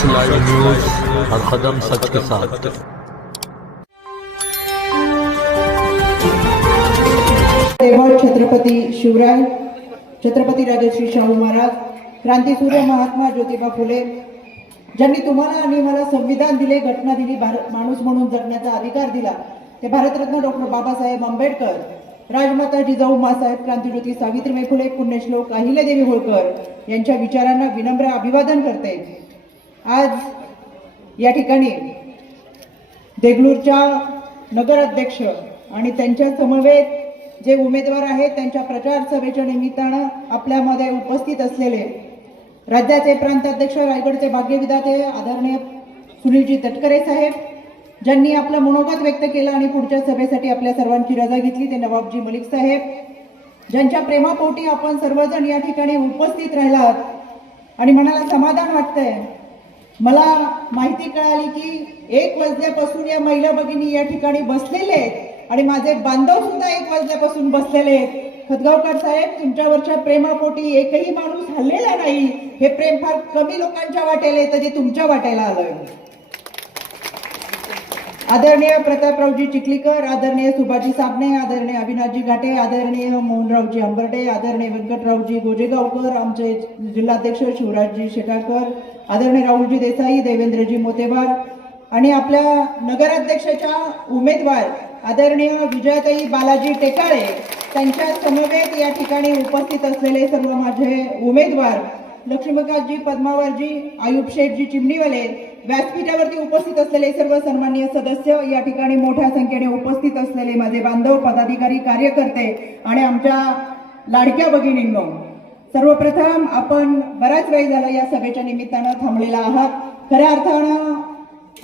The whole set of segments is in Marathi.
सच लाइव न्यूज हर कदम सच के साथ। छत्रपती शिवराय छत्रपती राजश्री शाहू महाराज क्रांतीसूर्य महात्मा ज्योतिबा फुले ज्यांनी तुम्हाला आणि मला संविधान दिले घटना दिली भारत माणूस म्हणून जगण्याचा अधिकार दिला ते भारतरत्न डॉक्टर बाबासाहेब आंबेडकर राजमाता जिजाऊ मासाहेब क्रांतीज्योती सावित्रीबाई फुले पुण्यश्लोक अहिल्यादेवी होळकर यांच्या विचारांना विनम्र अभिवादन करते. आज या ठिकाणी देगलूरच्या नगराध्यक्ष आणि त्यांच्या समवेत जे उमेदवार आहेत त्यांच्या प्रचार सभेच्या निमित्तानं आपल्यामध्ये उपस्थित असलेले राज्याचे प्रांताध्यक्ष रायगडचे भाग्यविधाते आदरणीय सुनीलजी तटकरे साहेब ज्यांनी आपलं मनोगत व्यक्त केलं आणि पुढच्या सभेसाठी आपल्या सर्वांची रजा घेतली ते नवाबजी मलिक साहेब ज्यांच्या प्रेमापोटी आपण सर्वजण या ठिकाणी उपस्थित राहिलात आणि मनाला समाधान वाटतंय मला माहिती कळाली की एक वाजल्यापासून या महिला भगिनी या ठिकाणी बसलेले आहेत आणि माझे बांधव सुद्धा एक वाजल्यापासून बसलेले आहेत. खतगावकर साहेब तुमच्यावरच्या प्रेमापोटी एकही माणूस हल्लेला नाही. हे प्रेम फार कमी लोकांच्या वाटेला येतं जे तुमच्या वाटेला आलंय. आदरणीय प्रतापरावजी चिखलीकर आदरणीय सुभाजी साबणे आदरणीय अविनाशजी घाटे आदरणीय मोहनरावजी अंबर्डे आदरणीय व्यंकटरावजी गोजेगावकर आमचे जिल्हाध्यक्ष शिवराजजी शेटाळकर आदरणीय राहुलजी देसाई देवेंद्रजी मोतेवार आणि आपल्या नगराध्यक्षाच्या उमेदवार आदरणीय विजयाताई बालाजी टेकाळे त्यांच्या समवेत या ठिकाणी उपस्थित असलेले सर्व माझे उमेदवार लक्ष्मीकांतजी पद्मावरजी आयुब शेठजी चिमणीवाले व्यासपीठावरती उपस्थित असलेले सर्व सन्मान्य सदस्य या ठिकाणी मोठ्या संख्येने उपस्थित असलेले माझे बांधव पदाधिकारी कार्यकर्ते आणि आमच्या लाडक्या भगिनींनो सर्वप्रथम आपण बराच वेळ झाला या सभेच्या निमित्तानं थांबलेला आहात. खऱ्या अर्थानं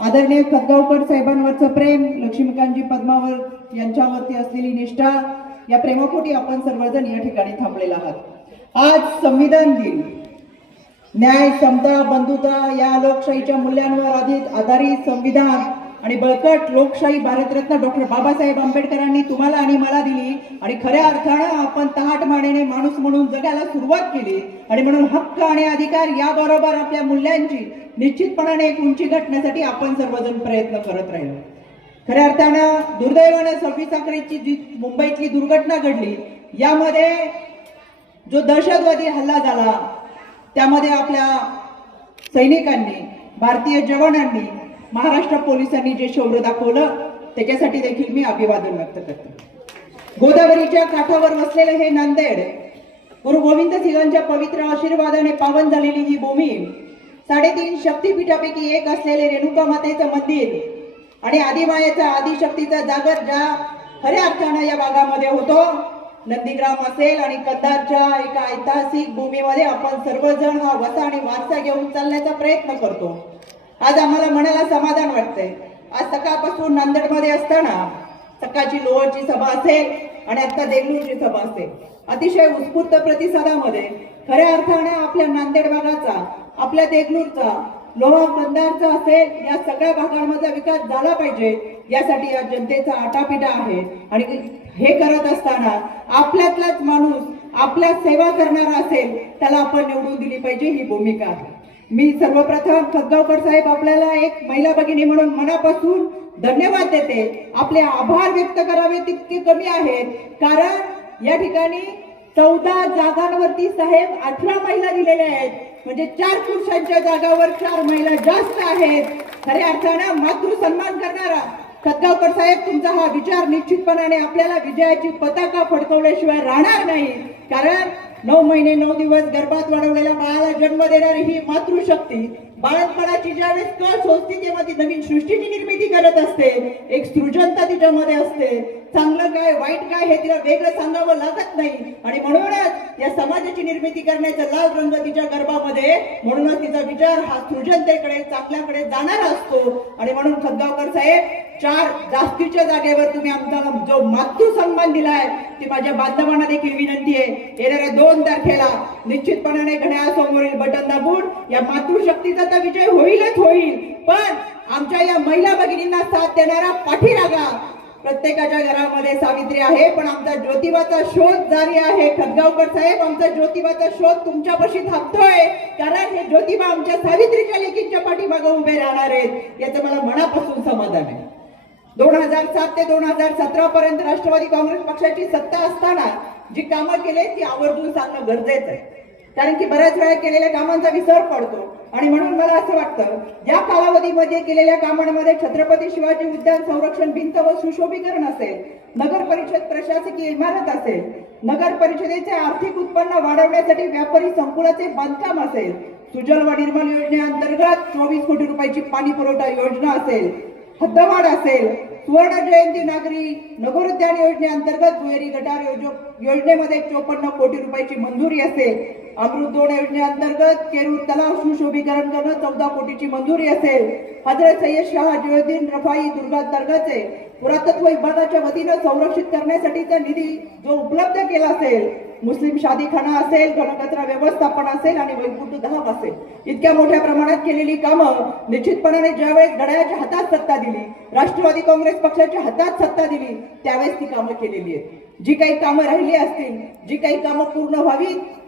आदरणीय खतगावकर साहेबांवरचं प्रेम लक्ष्मीकांतजी पद्मावर यांच्यावरती असलेली निष्ठा या प्रेमापोटी आपण सर्वजण या ठिकाणी थांबलेला आहात. आज संविधान दिन. न्याय समता बंधुता या लोकशाहीच्या मूल्यांवर आधित आधारित संविधान आणि बळकट लोकशाही भारतरत्न डॉक्टर बाबासाहेब आंबेडकरांनी तुम्हाला आणि मला दिली आणि खऱ्या अर्थानं आपण तहाट मानेने माणूस म्हणून जगायला सुरुवात केली. आणि म्हणून हक्क आणि अधिकार याबरोबर आपल्या मूल्यांची निश्चितपणाने एक उंची घटण्यासाठी आपण सर्वजण प्रयत्न करत राहिलो. खऱ्या अर्थानं दुर्दैवानं सव्वीस साखरेची जी मुंबईतली दुर्घटना घडली यामध्ये जो दहशतवादी हल्ला झाला त्यामध्ये आपल्या सैनिकांनी भारतीय जवानांनी महाराष्ट्र पोलिसांनी जे शौर्य दाखवलं त्याच्यासाठी देखील मी अभिवादन व्यक्त करते. गोदावरीच्या काठावर वसलेलं हे नांदेड गुरु गोविंद सिंहांच्या पवित्र आशीर्वादाने पावन झालेली ही भूमी साडेतीन शक्तीपीठापैकी एक असलेले रेणुका मातेचं मंदिर आणि आदिमायाचा आदिशक्तीचा जागर ज्या खऱ्या अर्थानं या भागामध्ये होतो नंदीग्राम असेल आणि कंधारच्या एका ऐतिहासिक भूमीमध्ये आपण सर्वजण हा वसा आणि वारसा घेऊन चालण्याचा प्रयत्न करतो. आज आम्हाला मनाला समाधान वाटतंय. आज सकाळपासून नांदेडमध्ये असताना सकाळची लोहरची सभा असेल आणि आता देगलूरची सभा असेल. अतिशय उत्स्फूर्त प्रतिसादामध्ये खऱ्या अर्थाने आपल्या नांदेड भागाचा आपल्या देगलूरचा लोहा कंधारचा असेल या सगळ्या भागांमध्ये विकास झाला पाहिजे यासाठी या जनतेचा आटापिटा आहे. आणि हे करत असताना आपल्यातलाच माणूस आपल्या सेवा करणारा असेल त्याला आपण निवडून दिली पाहिजे ही भूमिका आहे. मी सर्वप्रथम खतगावकर साहेब आपल्याला एक महिला भगिनी म्हणून मनापासून धन्यवाद देते. आपले आभार व्यक्त करावे तितके कमी आहेत. कारण या ठिकाणी चौदा जागांवरती साहेब अठरा महिला दिलेल्या आहेत. म्हणजे चार पुरुषांच्या जागावर चार महिला जास्त आहेत. खऱ्या अर्थानं मातृ सन्मान करणारा खतगावकर साहेब तुमचा हा विचार निश्चितपणाने आपल्याला विजयाची पताका फडकवल्याशिवाय राहणार नाही. कारण नऊ महिने नऊ दिवस गर्भात वाढवलेल्या बाळाला जन्म देणारी ही मातृशक्ती बाळणपणाची ज्यावेळेस कळ सोचते तेव्हा ती नवीन सृष्टीची निर्मिती करत असते. एक सृजनता तिच्यामध्ये असते. चांगलं काय वाईट काय हे तिला वेगळं सांगावं लागत नाही. आणि म्हणूनच या समाजाची निर्मिती करण्याचा लाल रंग तिच्या गर्भामध्ये. म्हणूनच तिचा विचार हा सृजनतेकडे चांगल्याकडे जाणारा असतो. आणि म्हणून खतगावकर साहेब चार जास्तीच्या जागेवर तुम्ही आमचा जो मातृ सन्मान दिलाय ती माझ्या बांधवांना देखील विनंती आहे. येणाऱ्या दोन तारखेला निश्चितपणाने घड्याळासमोरील बटन दाबून या मातृशक्तीचा तर विजय होईलच होईल. पण आमच्या या महिला भगिनींना साथ देणारा पाठीरागा प्रत्येकाच्या घरामध्ये सावित्री आहे पण आमचा ज्योतिबाचा शोध जारी आहे. खदगावकर साहेब आमचा ज्योतिबाचा शोध तुमच्यापाशी थांबतोय कारण हे ज्योतिबा आमच्या सावित्रीच्या लेखींच्या पाठीमागे उभे राहणार आहेत. याचं मला मनापासून समाधान आहे. दोन हजार सात ते दोन हजार सतरा पर्यंत राष्ट्रवादी काँग्रेस पक्षाची सत्ता असताना जी कामं केले ती आवर्जून सांगणं गरजेचं आहे. कारण की बऱ्याच वेळा केलेल्या कामांचा विसर पडतो. आणि म्हणून मला असं वाटतं या कालावधीमध्ये केलेल्या कामांमध्ये छत्रपती शिवाजी उद्यान संरक्षण भिंत व सुशोभीकरण असेल नगर परिषद प्रशासकीय इमारत असेल नगर परिषदेचे आर्थिक उत्पन्न वाढवण्यासाठी व्यापारी संकुलाचे बांधकाम असेल सुजल व निर्मल योजनेअंतर्गत चोवीस कोटी रुपयाची पाणी पुरवठा योजना असेल हद्दवाढ असेल सुवर्ण जयंती नागरी नगरोद्यान योजनेअंतर्गत दुहेरी गटार योजनेमध्ये चोपन्न कोटी रुपयाची मंजुरी असेल अमृत दोन योजनेअंतर्गत केरूर तलाव सुशोभीकरण करणं चौदा कोटीची मंजुरी असेल. हजरत सय्यद शाह जयुद्दीन रफाई दुर्गा दर्गाचे पुरातत्व विभागाच्या वतीनं संरक्षित करण्यासाठीचा निधी जो उपलब्ध केला असेल. मुस्लिम शादीखाना असेल घनकचरा व्यवस्थापन असेल आणि वैकुंठ धाम असेल. इतक्या मोठ्या प्रमाणात केलेली कामं निश्चितपणाने ज्यावेळेस घड्याळाच्या हातात सत्ता दिली राष्ट्रवादी काँग्रेस पक्षाच्या हातात सत्ता दिली त्यावेळेस ती कामं केलेली आहेत. जी काही कामं राहिली असतील जी काही कामं पूर्ण व्हावी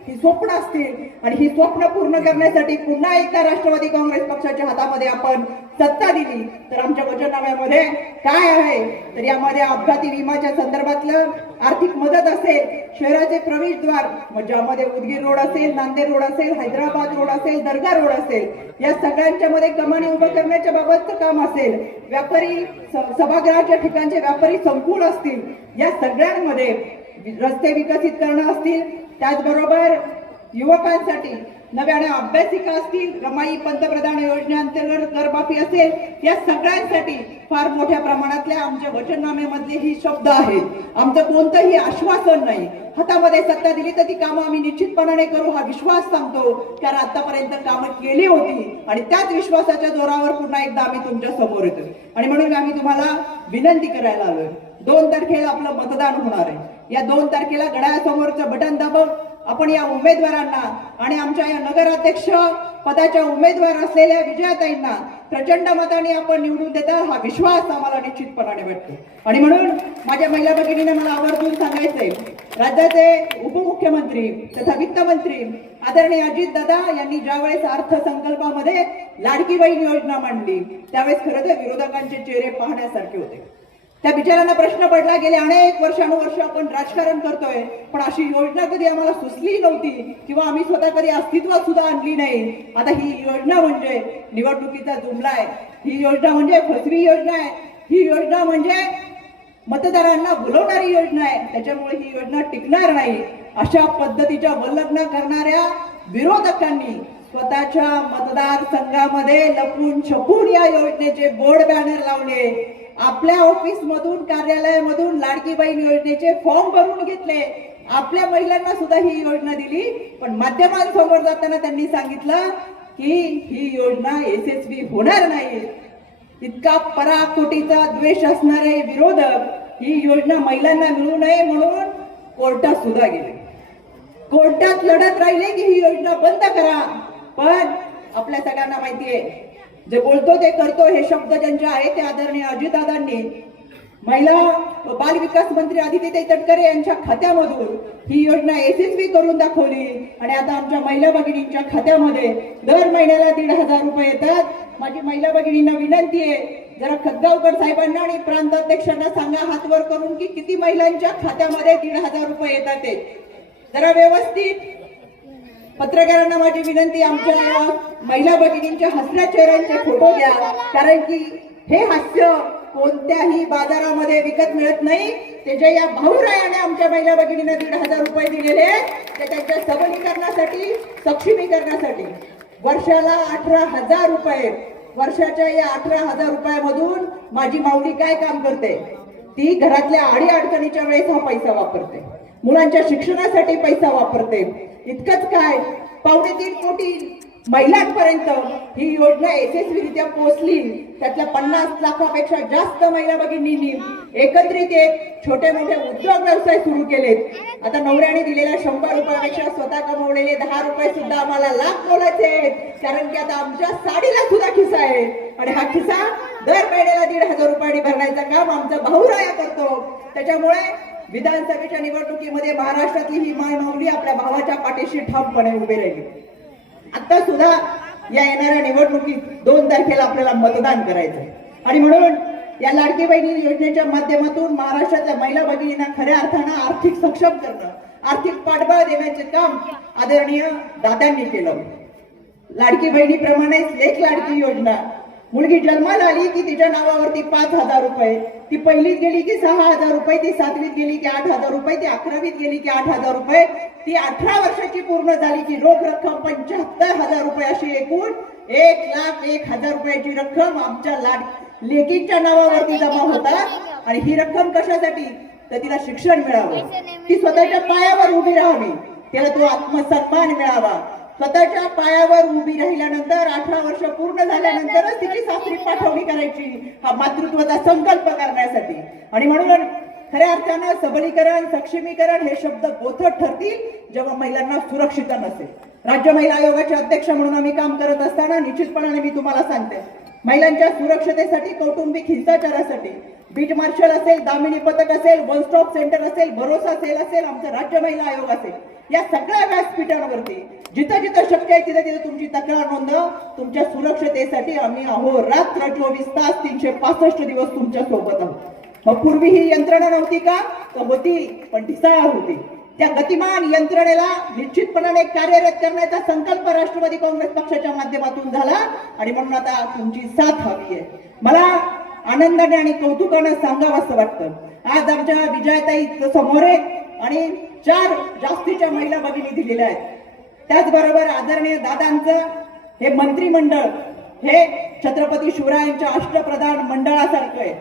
ही स्वप्न असतील. आणि ही स्वप्न पूर्ण करण्यासाठी पुन्हा एकदा राष्ट्रवादी काँग्रेस पक्षाच्या हातामध्ये आपण सत्ता दिली. तर आमच्या वचननाम्यामध्ये काय आहे? तर यामध्ये अपघाती विमाच्या संदर्भातलं आर्थिक मदत असेल शहराचे प्रवेशद्वार म्हणजे मग ज्यामध्ये उदगीर रोड असेल नांदेड रोड असेल हैदराबाद रोड असेल दर्गा रोड असेल या सगळ्यांच्या मध्ये कमानी उभं करण्याच्या बाबतचं काम असेल व्यापारी स- सभागृहाच्या ठिकाणचे व्यापारी संकुल असतील या सगळ्यांमध्ये रस्ते विकसित करणं असतील त्याचबरोबर युवकांसाठी नव्याने अभ्यासिका असतील रमाई पंतप्रधान योजनेअंतर्गत करमाफी असेल या सगळ्यांसाठी फार मोठ्या प्रमाणातल्या आमच्या वचननाम्यामधले ही शब्द आहेत. आमचं कोणतंही आश्वासन नाही. हातामध्ये सत्ता दिली तर ती कामं आम्ही निश्चितपणाने करू हा विश्वास सांगतो. कारण आतापर्यंत कामं केली होती आणि त्याच विश्वासाच्या जोरावर पुन्हा एकदा आम्ही तुमच्यासमोर येतो आणि म्हणून आम्ही तुम्हाला विनंती करायला आलोय. दोन तारखेला आपलं मतदान होणार आहे. या दोन तारखेला घड्याळासमोरचं बटन दाबून आपण या उमेदवारांना आणि आमच्या या नगराध्यक्ष पदाच्या उमेदवार असलेल्या विजयाताईंना प्रचंड मताने आपण निवडून देता हा विश्वास आम्हाला निश्चितपणाने वाटतो आणि म्हणून माझ्या महिला भगिनीने मला आवर्जून सांगायचंय राज्याचे उपमुख्यमंत्री तथा वित्तमंत्री आदरणीय अजित दादा यांनी ज्यावेळेस अर्थसंकल्पामध्ये लाडकी बहीण योजना मांडली त्यावेळेस खरं तर विरोधकांचे चेहरे पाहण्यासारखे होते. त्या बिचारांना प्रश्न पडला गेले अनेक वर्षानुवर्ष आपण राजकारण करतोय पण अशी योजना कधी आम्हाला सुचली नव्हती किंवा आम्ही स्वतः कधी अस्तित्वात सुद्धा आणली नाही. आता ही योजना म्हणजे निवडणुकीचा जुमला आहे. ही योजना म्हणजे फसवी योजना आहे. ही योजना म्हणजे मतदारांना बोलवणारी योजना आहे. त्याच्यामुळे ही योजना टिकणार नाही. अशा पद्धतीच्या वल्लग्न करणाऱ्या विरोधकांनी स्वतःच्या मतदारसंघामध्ये लपून छपून या योजनेचे बोर्ड बॅनर लावले. आपल्या ऑफिस मधून कार्यालयामधून लाडकी बहीण योजनेचे फॉर्म भरून घेतले. आपल्या महिलांना सुद्धा ही योजना दिली. पण माध्यमांसमोर जाताना त्यांनी सांगितलं की ही योजना यशस्वी होणार नाही इतका पराकोटीचा द्वेष असणारे विरोधक ही योजना महिलांना मिळू नये म्हणून कोर्टात सुद्धा गेले. कोर्टात लढत राहिले की ही योजना बंद करा. पण आपल्या सगळ्यांना माहिती आहे जे बोलतो ते करतो हे शब्द ज्यांचे आहेत ते आदरणीय अजितदादांनी. महिला बाल विकास मंत्री आदित्यताई तटकरे यांच्या खात्यामधून ही योजना यशस्वी करून दाखवली. आणि आता आमच्या महिला भगिनींच्या खात्यामध्ये दर महिन्याला दीड हजार रुपये येतात. माझी महिला भगिनींना विनंती आहे जरा खतगावकर साहेबांना आणि प्रांताध्यक्षांना सांगा हात वर करून की किती महिलांच्या खात्यामध्ये दीड हजार रुपये येतात ते. जरा व्यवस्थित पत्रकारांना माझी विनंती आमच्या महिला भगिनींच्या हसऱ्या चेहऱ्यांचे फोटो घ्या कारण की हे हास्य कोणत्याही बाजारामध्ये विकत मिळत नाही. ते जे या भाऊरायाने आमच्या महिला भगिनींना दीड हजार रुपये दिलेले ते त्यांच्या सबलीकरणासाठी सक्षमीकरणासाठी. वर्षाला अठरा हजार रुपये वर्षाच्या या अठरा हजार रुपयामधून माझी माऊली काय काम करते? ती घरातल्या आडी अडचणीच्या वेळेस हा पैसा वापरते. मुलांच्या शिक्षणासाठी पैसा वापरते. इतकंच काय पावणे तीन कोटी महिलांपर्यंत ही योजना यशस्वीरित्या पोहोचली. त्यातल्या पन्नास लाखापेक्षा जास्त महिला भगिनींनी एकत्रित एक छोटे मोठे उद्योग व्यवसाय सुरू केलेत. आता नवऱ्याने दिलेल्या शंभर रुपयापेक्षा स्वतः कमवलेले दहा रुपये सुद्धा आम्हाला लाख बोलायचे आहेत. कारण की आता आमच्या साडीला सुद्धा खिसा आहे. आणि हा खिसा दर महिन्याला दीड हजार रुपयाने भरण्याचं काम आमचा भाऊराया करतो. त्याच्यामुळे विधानसभेच्या निवडणुकीमध्ये महाराष्ट्रातली ही मायमाऊली आपल्या भावाच्या पाठीशी ठामपणे उभे राहिली. आता सुद्धा या येणाऱ्या निवडणुकीत दोन तारखेला आपल्याला मतदान करायचंय. आणि म्हणून या लाडकी बहिणी योजनेच्या माध्यमातून महाराष्ट्रातल्या महिला भगिनींना खऱ्या अर्थानं आर्थिक सक्षम करणं आर्थिक पाठबळ देण्याचे काम आदरणीय दादांनी केलं. लाडकी बहिणीप्रमाणेच लेख लाडकी योजना मुलगी जन्माला आली की तिच्या नावावरती पाच हजार रुपये. ती पहिलीत गेली की सहा हजार रुपये. ती सातवीत गेली की आठ हजार रुपये. ती अकरावीत गेली की आठ हजार रुपये. ती अठरा वर्षाची पूर्ण झाली की रोख रक्कम पंच्याहत्तर हजार रुपये अशी एकूण एक लाख एक हजार रुपयाची रक्कम आमच्या लाड लेकीच्या नावावरती जमा होतात आणि ही रक्कम कशासाठी? तर तिला शिक्षण मिळावं. ती स्वतःच्या पायावर उभी राहावी. तिला तो आत्मसन्मान मिळावा. स्वतःच्या पायावर उभी राहिल्यानंतर अठरा वर्ष पूर्ण झाल्यानंतरच तिची सासरी पाठवणी करायची. हा मातृत्वाचा संकल्प करण्यासाठी. आणि म्हणून खऱ्या अर्थानं सबलीकरण सक्षमीकरण हे शब्द बोथट ठरतील जेव्हा महिलांना सुरक्षित नसेल. राज्य महिला आयोगाचे अध्यक्ष म्हणून आम्ही काम करत असताना निश्चितपणाने मी तुम्हाला सांगते महिलांच्या सुरक्षतेसाठी कौटुंबिक हिंसाचारासाठी. बीट मार्शल असेल दामिनी पथक असेल वन स्टॉप सेंटर असेल भरोसा सेल असेल आमचं राज्य महिला आयोग असेल. या सगळ्या व्यासपीठांवरती जिथं जिथं शक्य आहे तिथे तिथे तुमची तक्रार नोंदवा तुमच्या सुरक्षतेसाठी आम्ही अहो रात्र चोवीस तास तीनशे पासष्ट दिवस तुमच्यासोबत आहोत. मग पूर्वी ही यंत्रणा नव्हती का? तर होती पण ढिसाळ होती. त्या गतिमान यंत्रणेला निश्चितपणाने कार्यरत करण्याचा संकल्प राष्ट्रवादी काँग्रेस पक्षाच्या माध्यमातून झाला आणि म्हणून आता तुमची साथ हवी आहे. मला आनंदाने आणि कौतुकाने सांगावं असं वाटतं. आज आमच्या विजयाताई समोर आहेत आणि चार जास्तीच्या महिला भगिनी दिलेल्या आहेत. त्याचबरोबर आदरणीय दादांचं हे मंत्रिमंडळ हे छत्रपती शिवरायांच्या अष्टप्रधान मंडळासारखं आहे.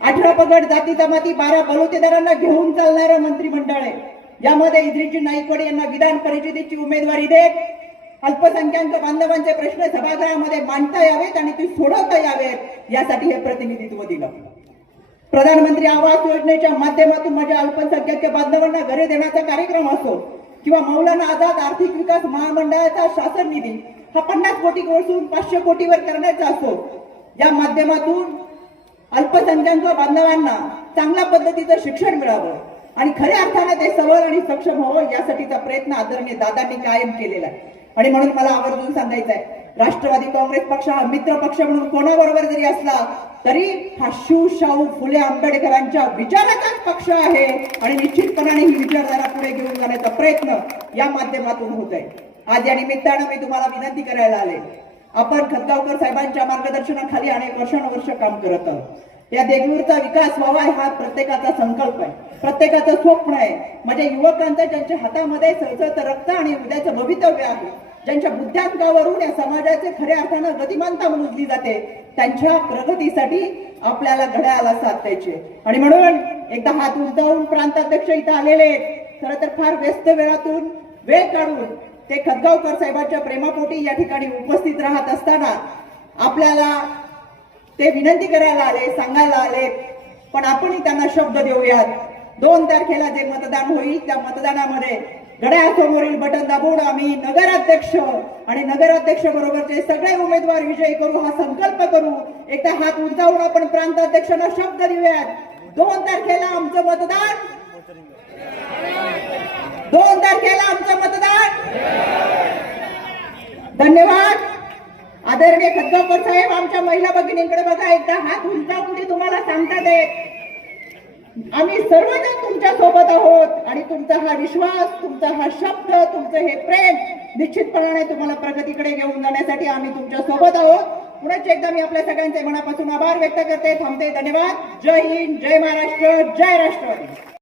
अठरा पगड जाती जमाती बारा बलुतेदारांना घेऊन चालणारं मंत्रिमंडळ आहे. यामध्ये इद्रिजी नाईकवाडी यांना विधान परिषदेची उमेदवारी देत अल्पसंख्याक बांधवांचे प्रश्न सभागृहामध्ये मांडता यावेत आणि ती सोडवता यावेत यासाठी हे प्रतिनिधित्व दिलं. प्रधानमंत्री आवास योजनेच्या माध्यमातून माझ्या अल्पसंख्याक बांधवांना घरे देण्याचा कार्यक्रम असो किंवा मौलाना आझाद आर्थिक विकास महामंडळाचा शासन निधी हा पन्नास कोटी कोळसून पाचशे कोटीवर करण्याचा असो या माध्यमातून अल्पसंख्याक बांधवांना चांगल्या पद्धतीचं शिक्षण मिळावं. आणि खऱ्या अर्थाने ते सबळ आणि सक्षम हो यासाठीचा प्रयत्न आदरणीय दादांनी कायम केलेला आहे. आणि म्हणून मला आवर्जून सांगायचं आहे राष्ट्रवादी काँग्रेस पक्ष हा मित्र पक्ष म्हणून कोणाबरोबर जरी असला तरी हा शिवशाहू फुले आंबेडकरांच्या विचाराचाच पक्ष आहे. आणि निश्चितपणाने ही विचारधारा पुढे घेऊन जाण्याचा प्रयत्न या माध्यमातून होत आहे. आज या निमित्तानं मी तुम्हाला विनंती करायला आले. आपण खतगावकर साहेबांच्या मार्गदर्शनाखाली अनेक वर्षानुवर्ष काम करत आहोत. या देगलूरचा विकास व्हावा हा प्रत्येकाचा संकल्प आहे. प्रत्येकाचं स्वप्न आहे. म्हणजे युवकांचं ज्यांच्या हातामध्ये सळसळत रक्त आणि उद्याचं भवितव्य आहे ज्यांच्या बुद्ध्यांकावरून या समाजाचे खऱ्या अर्थानं गतिमानता मोजली जाते त्यांच्या प्रगतीसाठी आपल्याला घड्याला साथ द्यायची आणि म्हणून एकदा हात उंचावून प्रांताध्यक्ष इथं आलेले आहेत. खरं तर फार व्यस्त वेळातून वेळ काढून ते खतगावकर साहेबांच्या प्रेमापोटी या ठिकाणी उपस्थित राहत असताना आपल्याला ते विनंती करायला आले सांगायला आले पण आपणही त्यांना शब्द देऊयात. दोन तारखेला जे मतदान होईल त्या मतदानामध्ये घड्याळसमोरील बटन दाबून आम्ही नगराध्यक्ष आणि नगराध्यक्ष बरोबरचे सगळे उमेदवार विजयी करू हा संकल्प करू. एकदा हात उंचावून आपण प्रांताध्यक्षांना शब्द देऊयात. दोन तारखेला आमचं मतदान. दोन तारखेला आमचं मतदान. धन्यवाद. आदरणीय खतगावकर साहेब आमच्या महिला भगिनींकडे बघा एकदा हात उंचावून ते तुम्हाला सांगतात आम्ही सर्वजण तुमच्यासोबत आहोत आणि तुमचा हा विश्वास तुमचा हा शब्द तुमचं हे प्रेम निश्चितपणाने तुम्हाला प्रगतीकडे घेऊन जाण्यासाठी आम्ही तुमच्यासोबत आहोत. पुन्हा एकदा मी आपल्या सगळ्यांचे मनापासून आभार व्यक्त करते. थांबते धन्यवाद. जय हिंद जय महाराष्ट्र जय राष्ट्रवादी.